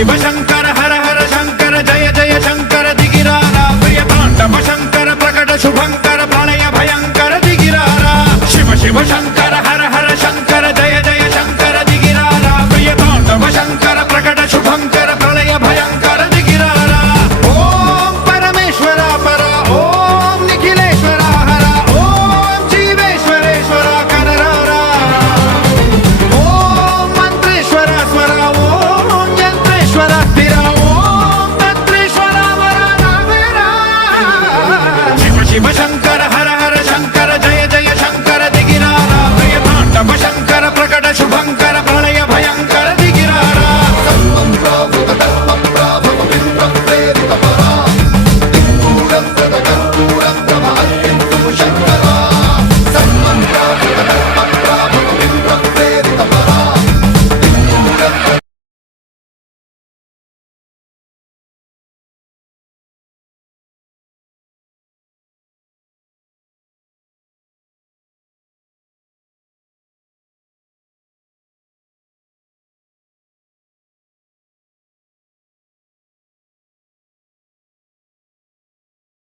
शिव शंकर हर हर शंकर जय जय शंकर दिगिरारा प्रिय तांडव शंकर प्रकट शुभंकर प्रलय भयंकर दिगिरारा शिव शिव शंकर